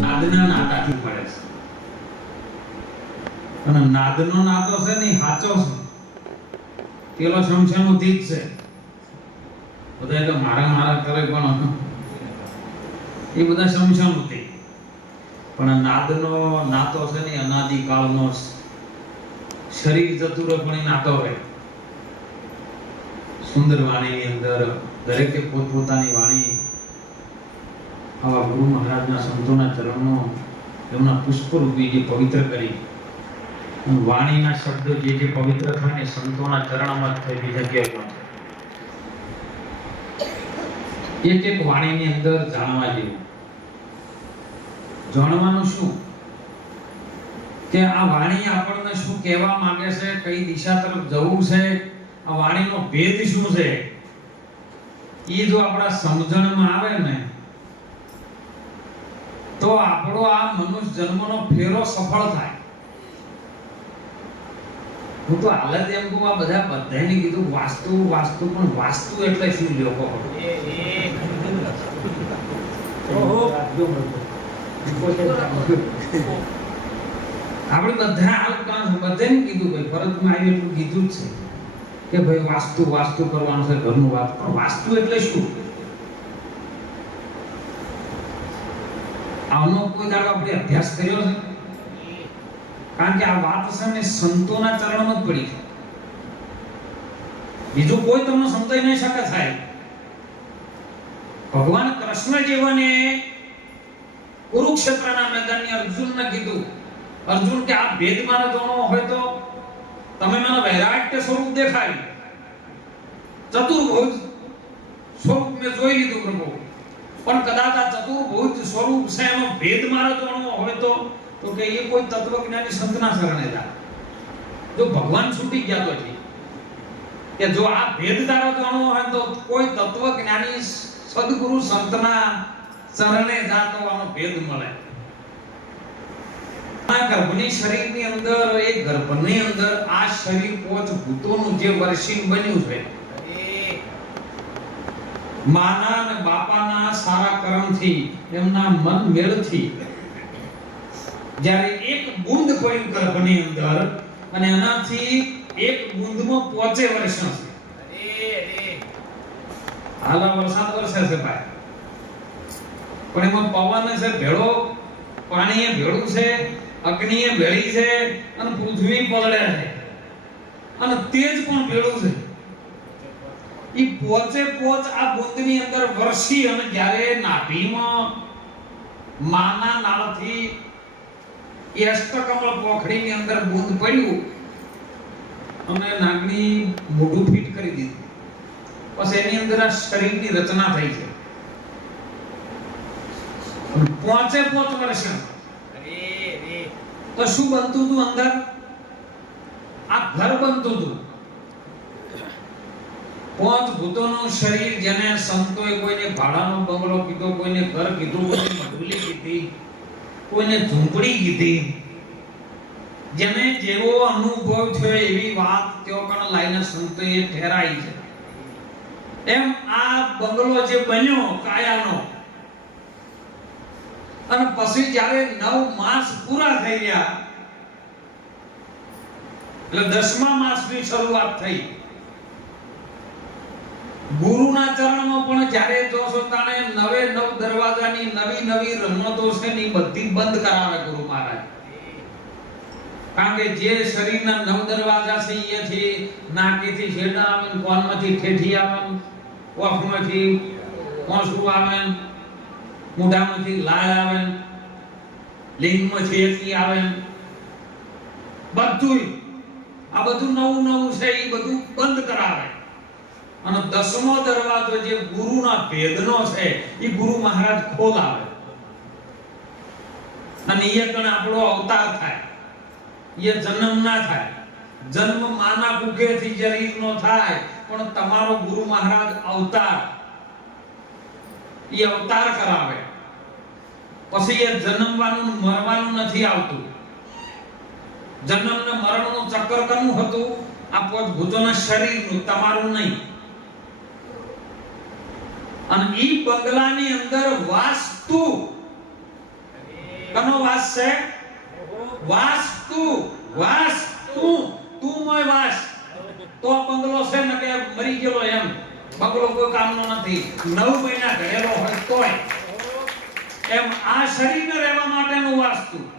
નાદના નાતાથી મળે છે. અને નાદનો નાતો છે ને હાચો છે. પેલો શમશાનું તીજ છે. બધા તો મારા મારા કરે પણ એ બધા શમશાનું તીજ પણ નાદનો નાતો છે ને અનાદિ કાળનો શરીર જતું રહે પણ નાતો રહે સુંદર વાણીની અંદર દરેકે પોતપોતાની વાણી આવા ગુરુ મહારાજના સંતોના ચરણો એમના પુષ્પરૂપી જે પવિત્ર કરી. વાણીના શબ્દો જે જે પવિત્ર થાય ને સંતોના ચરણમાં જ થાય, બીજા ક્યાંય પણ એક એક વાણીની અંદર જાણવા જેવું. જાણવાનું શું? કે આ વાણી આપણને શું કહેવા માંગે છે, કઈ દિશા તરફ જવું છે, આ વાણીનો ભેદ શું છે? એ જો આપણા સમજણમાં આવે ને તો આપણો આ મનુષ્ય જન્મનો ફેરો સફળ થાય. હું તો હાલ જ એમ કહું આ બધા બધાને કીધું વાસ્તુ વાસ્તુ પણ વાસ્તુ એટલે શું લોકો આપણે બધા હાલ કામ બધાને કીધું ભાઈ ફરજમાં આવી એટલું કીધું જ છે કે ભાઈ વાસ્તુ વાસ્તુ કરવાનું છે ઘરનું વાત. પણ વાસ્તુ એટલે શું? આનો કોઈ દાડો આપણે અભ્યાસ કર્યો છે? કારણ કે આ વાત છે સંતોના ચરણમાં જ પડી છે. બીજું કોઈ તમને સમજાઈ નહીં શકે થાય ભગવાન કૃષ્ણ જેવાને કુરુક્ષેત્રના મેદાનની અર્જુનને કીધું, અર્જુન કે આ ભેદ મારા જાણવો હોય તો તમે મને વૈરાટ્ય સ્વરૂપ દેખાય ચતુર્ભુજ સ્વરૂપ મેં જોઈ લીધું પ્રભુ. પણ કદાચ આ ચતુર્ભુજ સ્વરૂપ છે એનો ભેદ મારે જાણવો હોય તો તો કે એ કોઈ તત્વજ્ઞાની સંતના શરણે જા જો ભગવાન છૂટી ગયા તો ઠીક. કે જો આ ભેદ તારો જાણવો હોય તો કોઈ તત્વજ્ઞાની સદગુરુ સંતના ચરણે જાતો આનો ભેદ મળે. આ ગર્ભની શરીરની અંદર, એ ગર્ભની અંદર આ શરીર પોચ ભૂતોનું જે વર્ષિન બન્યું છે માના અને બાપાના સારા કર્મથી, એમના મન મેળથી. જ્યારે એક બુંદ પડ્યું ગર્ભની અંદર, અને એનાથી એક બુંદમાં પોચે વર્ષ નથી હાલ, વરસાદ વરસે છે ભાઈ. પણ એમાં પવન છે, ભેળો પાણી ભેળું છે અગ્નિ ભેળી છે, અને પૃથ્વી પલળે છે. અને તેજ પણ ભેળું છે. ઈ પોચે પોચ આ બુંદની અંદર વરસી અને જ્યારે નાભીમાં માના નાળથી એ અષ્ટકમળ પોખડીની અંદર બુંદ પડ્યું અને નાગની મોઢું ફિટ કરી દીધું. પછી એની અંદર આ શરીરની રચના થઈ છે. પોચે પોચ વર્ષ તો શું બનતું હતું અંદર? આ ઘર બનતું હતું પાંચ ભૂતોનું શરીર જેને સંતોએ કોઈને ભાડાનો બંગલો કીધો, કોઈને ઘર કીધું, કોઈને મઢુલી કીધી, કોઈને ઝૂંપડી કીધી, જેને જેવો અનુભવ થયો એવી વાત તેઓ કણ લાઈને સંતોએ ઠેરાઈ છે. એમ આ બંગલો જે બન્યો કાયાનો, અને પછી જ્યારે નવ માસ પૂરા થઈ ગયા એટલે દસમા માસની શરૂઆત થઈ. ગુરુના ચરણમાં પણ જ્યારે જોશો તાણે નવે નવ દરવાજાની નવી નવી રમતો છે ની બધી બંધ કરાવે ગુરુ મહારાજ. કારણ કે જે શરીરના નવ દરવાજા છે અહીંયાથી નાકીથી છેડા આવે કોનમાંથી ઠેઠી આવે ને કોસુ આવે મોઢામાંથી લાળ આવે લિંગમાંથી એકી આવે બધું આ બધું નવું નવું છે એ બધું બંધ કરાવે. અને દસમો દરવાજો જે ગુરુના ભેદનો છે એ ગુરુ મહારાજ ખોલાવે. અને એ કણ આપણો અવતાર થાય. એ જન્મ ના થાય. જન્મ માના કુખેથી શરીરનો થાય, પણ તમારો ગુરુ મહારાજ અવતાર એ અવતાર કરાવે. પછી એ જન્મવાનું મરવાનું નથી આવતું. જન્મ ને મરણનું ચક્કર કનું હતું? આ ભૂતોના શરીરનું, તમારું નહીં. અને ઈ બંગલાની અંદર વાસ્તુ. કનો વાસ છે? વાસ્તુ. વાસ્તુ. તું મોય વાસ. તો બંગલો છે ને કે મરી ગયેલો એમ. બંગલો કોઈ કામનો નથી. નવ મહિના ઘરેલો હોય તોય. એમ આ શરીરને રહેવા માટેનું વાસ્તુ.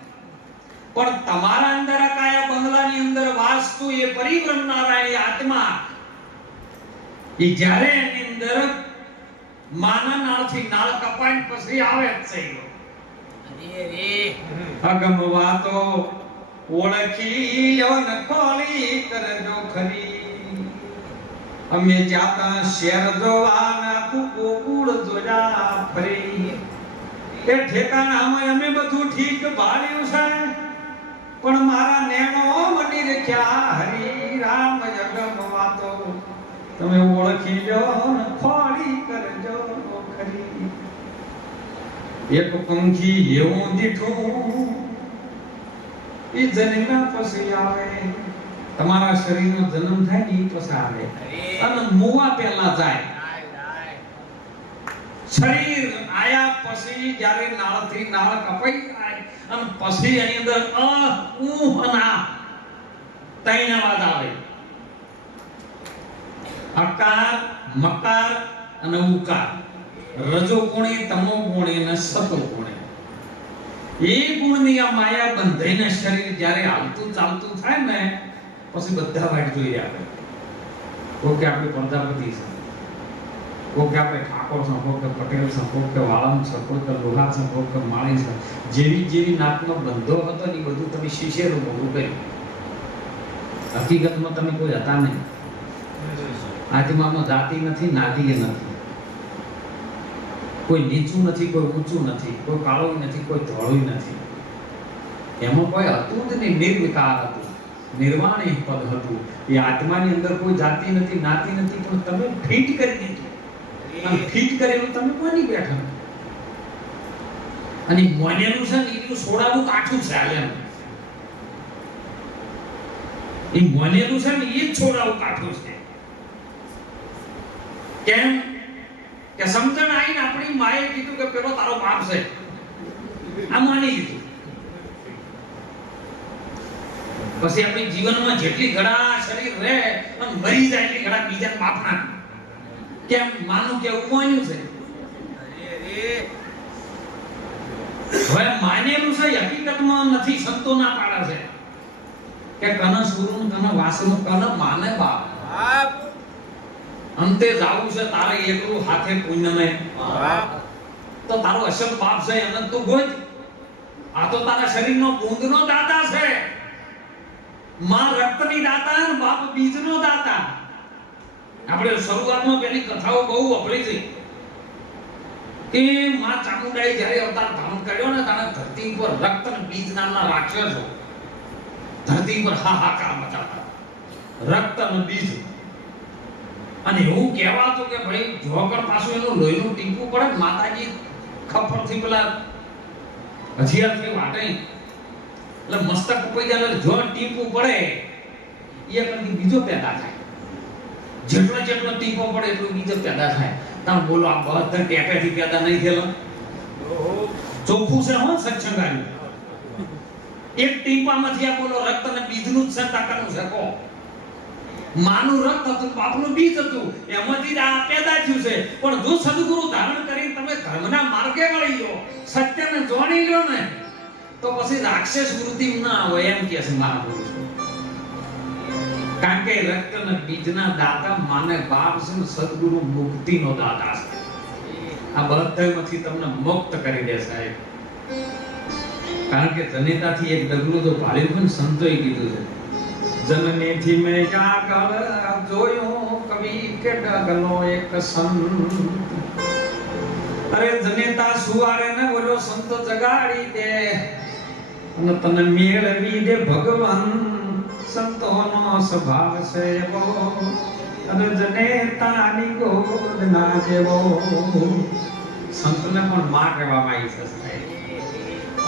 પણ તમારા અંદર કાયા બંગલાની અંદર વાસ્તુ એ પરિબ્રહ્મ નારાયણ આત્મા. એ જ્યારે એની અંદર માના નાળથી નાળ કપાઈને પછી આવે જ છે. અગમ વાતો ઓળખી લ્યો ને ખોલી કરજો ખરી. અમે જાતા શેર જોવાના કુકુ કુળ જોયા ફરી. એ ઠેકાણામાં અમે બધું ઠીક ભાળ્યું છે. પણ મારા નેણો મની રખ્યા હરી? રામ જગમ વાતો તમે ઓળખી લો ને ફાળી કરજો ખરી એક પંખી એવું દીઠું એ જન્મ્યા પછી આવે. તમારા શરીરનો જન્મ થાય ને એ પછી આવે. અને મુવા પહેલા જાય. શરીર આયા પછી જ્યારે નાળથી નાળ કપાઈ જાય અને પછી એની અંદર અ, ઉ અને આ અવાજ આવે. અકાર મકાર અને ઉકાર રજો કોણે, તમો કોણે અને સતો કોણે. એ ગુણની આ માયા બંધાઈને શરીર જ્યારે હાલતું ચાલતું થાય ને, પછી બધા વાટ જોઈ રહ્યા આપણે કોક આપણે પ્રજાપતિ છે ઓકે આપણે ઠાકોર છે કે પટેલ છે, કોક કે વાળંદ છે, કોક કે લોહાર છે, કોક માળી છે. જેવી જેવી નાતનો બંધો હતો ને બધું તમે શિષ્યનું ભોગવું કર્યું હકીકતમાં તમે કોઈ હતા નહીં. આત્મામાં જાતિ નથી નાતી નથી. કોઈ નીચું નથી, કોઈ ઊંચું નથી, કોઈ કાળું નથી, કોઈ ધોળું નથી. એમાં કોઈ હતું જ નહીં, નિર્વિકાર હતું. નિર્વાણ એક પદ હતું. એ આત્માની અંદર કોઈ જાતિ નથી, નાતી નથી, પણ તમે ફિટ કરી દીધું. ફિટ કરેલું તમે કોની બેઠા? અને મોનેલું છે ને એટલું સોડાનું કાઠું છે હાલે એ મોનેલું છે ને, એ જ છોડાવું કાઠું છે. કેમ? કે સમજણ આવીને આપણી માએ કીધું કે પેલો તારો બાપ છે. આ માની લીધું. પછી આપણી જીવનમાં જેટલી ઘડા શરીર રહે અને મરી જાય એટલી ઘડા બીજા બાપના કેમ? માનું કે ઉમાન્યું છે. હવે માનેલું છે, હકીકતમાં નથી, સંતોના પાડા છે. કે કન સુરું કન વાસનું કન માને બાપ. અંતે જાવું છે તારે એકલું હાથે પુણ્યને તો તારો અસલ પાપ છે એને તું ગોજ. આ તો તારા શરીરનો બૂંદનો દાતા છે. માં રક્તની દાતા અને બાપ બીજનો દાતા. આપણે શરૂઆતમાં પેલી કથાઓ બહુ વપરી છે કે માં ચામુંડાએ જ્યારે અવતાર ધારણ કર્યો ને તાણે ધરતી ઉપર રક્ત અને બીજ નામના રાક્ષસો ધરતી પર હાહાકાર મચાતા રક્ત અને બીજ. અને એવું કહેવાતું કે ભાઈ જોકર પાછું એનું લોહીનું ટીપું પડે ને માતાજી ખપ્પરથી પેલા હથિયારથી વાટે. એટલે મસ્તક ઉપાઈ જાય જો ટીપું પડે એ કંઈક બીજો પેદા થાય. જેટલો જેટલો ટીપો પડે એટલો બીજો પેદા થાય. તમે બોલો આ બધા ટેપેથી પેદા નહીં થયેલો? ચોખ્ખું છે હો સત્સંગાનું એક ટીપામાંથી આ બોલો રક્ત અને બીજનું જ છે તાકાનું છે કહો. માનું રક્ત હતું બાપનું બીજ હતું. એમાંથી આ પેદા થયું છે. પણ જો સદગુરુ ધારણ કરીને તમે ધર્મના માર્ગે વળી લો સત્યને જોણી લો ને, તો પછી રાક્ષસ વૃત્તિ ના હોય એમ કે છે મહાપુરુષ કારણ કે રક્ત ને બીજના દાતા માને બાપ છે સદગુરુ મુક્તિનો દાતા છે. આ બધામાંથી તમને મુક્ત કરી દે સાહેબ. કારણ કે જનેતાથી એક ડગલું તો ભાળ્યું પણ સંતોય કીધું છે. જનનેથી મેં જાગળ જોયું કવિ કે ડગલો એક સંત અરે જનેતા સુવારે ને બોલો સંત જગાડી દે અને તને મેળવી દે ભગવાન સંતોનો સ્વભાવ છે એવો અને જનેતાની ગોદ ના જેવો સંતને પણ માં કહેવામાં આવી છે સાહેબ.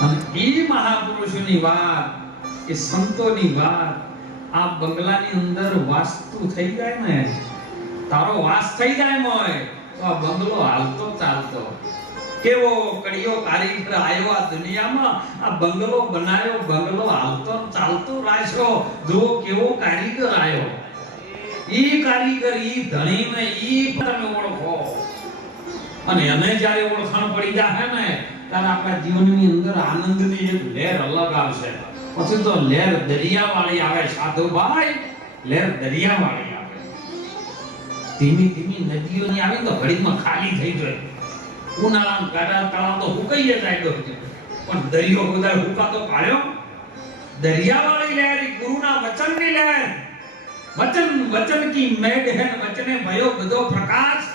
અને એ મહાપુરુષોની વાત એ સંતોની વાત આ બંગલાની અંદર વાસ્તુ થઈ જાય ને? તારો વાસ થઈ જાય મોય તો આ બંગલો હાલતો ચાલતો. કેવો કડિયો કારીગર આવ્યો આ દુનિયામાં? આ બંગલો બનાવ્યો, બંગલો હાલતો ચાલતો રાખ્યો. જો કેવો કારીગર આવ્યો ઈ કારીગર ઈ ધણીને ઈ તમે ઓળખો. અને એને જ્યારે ઓળખાણ પડી જાય ને, ત્યારે આપણા જીવનની અંદર આનંદની એક લહેર અલગ આવશે. પછી તો લહેર દરિયાવાળી આવે સાધુભાઈ લહેર દરિયાવાળી આવે. ધીમી ધીમી નદીઓની આવી તો ઘડીમાં ખાલી થઈ જાય. ઉનાળામાં ગાડા તળાવ તો હુકાઈ જાય તો પણ દરિયો બધા હુકાતો પાડ્યો. દરિયાવાળી લહેર ગુરુના વચનની લહેર વચન વચન કી મેઘ હે વચને ભયો બધો પ્રકાશ.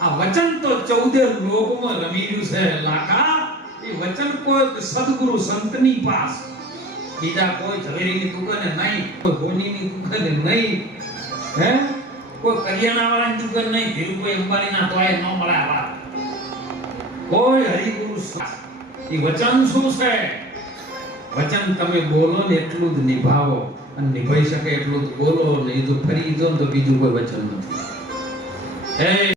આ વચન તો ચૌદે લોકમાં રમી રહ્યું છે. લાકા એ વચન કોઈ સદગુરુ સંતની પાસ. બીજા કોઈ ઝવેરીની દુકાને નહીં, કોઈ હોનીની દુકાને નહીં, હે? કોઈ કરિયાણા વાળાની દુકાન નહીં, ધીરુભાઈ અંબાણીના તોય ન મળે આવા. કોઈ હરિગુરુ એ વચન શું છે? વચન તમે બોલો ને એટલું જ નિભાવો અને નિભાઈ શકે એટલું જ બોલો ને એ જો ફરી જો તો બીજું કોઈ વચન નથી.